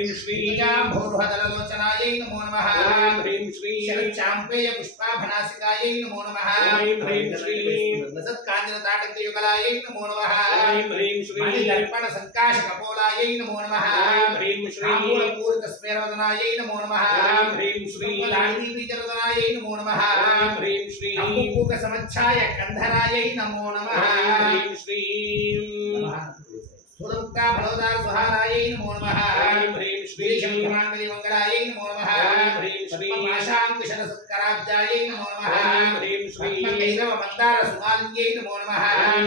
ह्रीं श्रीं भूर्भदलोचनायै नमो नमः ॐ ह्रीं श्रीं शरच्चाम्पेय पुष्पाभनासिकायै नमो नमः ह्रीं ह्रीं श्रीं लसत्काञ्चनताटकयुगलायै नमो नमः ह्रीं ह्रीं श्रीं मणिदर्पण संकाशकपोलायै नमो नमः ह्रीं ह्रीं श्रीं ताम्बूलपूरितस्मेरवदनायै नमो नमः ह्रीं श्रीं लाडवीबीजवदनायै नमो नमः ह्रीं श्रीं अम्बुकूकसमच्छाय कंधरायै नमो नमः ह्रीं श्रीं सुरमुक्ता फलोदार सुहारायै नमो नमः ह्रीं श्रीं मंगलायै नमो नमः ह्रीं श्रीं पद्मपाशाङ्कुशरसत्कराब्जायै नमो नमः ह्रीं श्रीं पद्मकैरव मन्दार सुमालिन्यै नमो नमः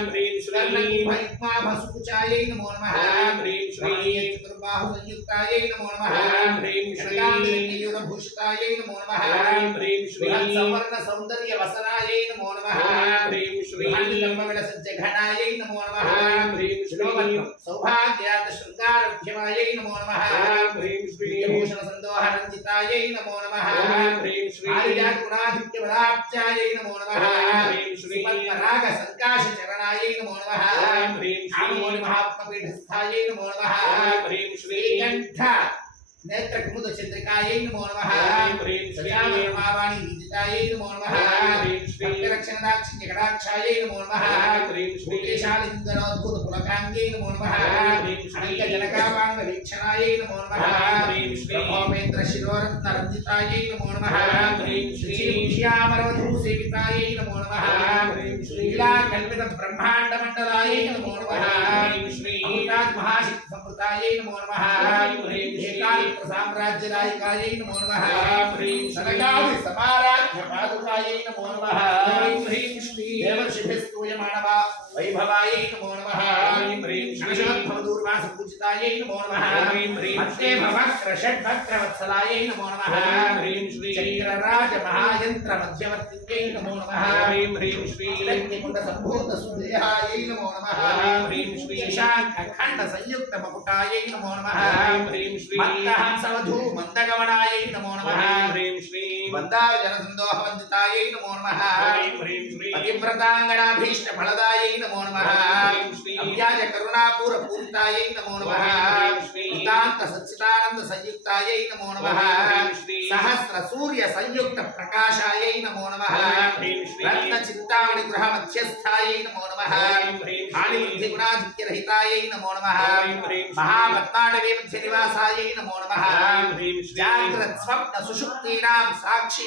ह्रीं श्रीं भस्माभसुकुचायै नमो नमः ह्रीं श्रीं चतुर्बाहु संयुक्तायै नमो नमः ह्रीं श्रीं भूषितायै नमो नमः ह्रीं श्रीं सवर्ण सौन्दर्य वसनायै नमो नमः ह्रीं श्रीं सज्जघनायै नमो नमः ह्रीं श्रीं सौभाग्यात शृंगारभ्यमायै नमो नमः ह्रीं श्रीं भूषण संदोहरञ्जितायै नमो नमः ह्रीं श्रीं आर्यात् गुणाधिक्यवदाब्जायै नमो नमः ह्रीं श्रीं राग संकाश चरणायै नमो नमः ह्रीं आमोनि महात्मपीठस्थायै नमो नमः ह्रीं श्रीं श्रीकण्ठ नेत्र कुमुद चंद्रिकायै नमो नमः ह्रीं सजामि मावाणि विजितायै नमो नमः ह्रीं श्रीं रक्षणदाक्षिण्य कटाक्षायै नमो नमः ह्रीं श्रीं भूतेशालिन्दनोद्भूत पुलकाङ्ग्यै नमो नमः ह्रीं श्रीं अनङ्गजनकावाङ्ग वीक्षणायै नमो नमः ह्रीं श्रीं भौमेन्द्र शिरोरत्न रञ्जितायै नमो नमः ह्रीं श्रीं श्यामरवधू सेवितायै नमो नमः ह्रीं श्रीं लीलाकल्पित ब्रह्माण्ड मण्डलायै नमो नमः ह्रीं श्रीं अमृतात् महाशक्ति संवृतायै नमो नमः ह्रीं श्रीं एकालिक साम्राज्यदायिकायै नमो नमः ह्रीं सनकादि समाराध्य पादुकायै नमो नमः ह्रीं श्रीं देवर्षिभिः स्तूयमानवा वैभवायै नमो नमः ह्रीं श्रीं अनशोद्भवदूर्वासपूजितायै नमो नमः ह्रीं मत्ते भवक्र षड्भक्त्रवत्सलायै नमो नमः ह्रीं श्रीं चक्रराज महायन्त्र मध्यवर्तिन्यै नमो नमः ह्रीं श्रीं कुण्ड सम्भूत सुदेहायै नमो नमः ह्रीं श्रीं शशाङ्क खण्ड संयुक्त मकुटायै नमो नमः ह्रीं श्रीं मन्दहंसवधू मन्दगमनायै नमो नमः ह्रीं श्रीं वन्दार जनसन्दोहवन्दितायै नमो नमः ह्रीं श्रीं पतिव्रताङ्गणाभीष्ट फलदायै नमो नमः ह्रीं श्रीं अव्याज करुणापूर पूरितायै नमो नमः ह्रीं श्रीं नितान्त सच्चिदानन्द संयुक्तायै नमो नमः ह्रीं श्रीं सहस्र सूर्य संयुक्त प्रकाशायै नमो नमः ह्रीं श्रीं रत्न चिन्तामणि गृह मध्यस्थायै नमो नमः हानि बुद्धि गुणाधिक्य रहितायै नमो नमः महापद्माटवी मध्य निवासायै नमो नमः ह्रीं श्रीं जाग्रत् स्वप्न सुषुप्तीनां साक्षी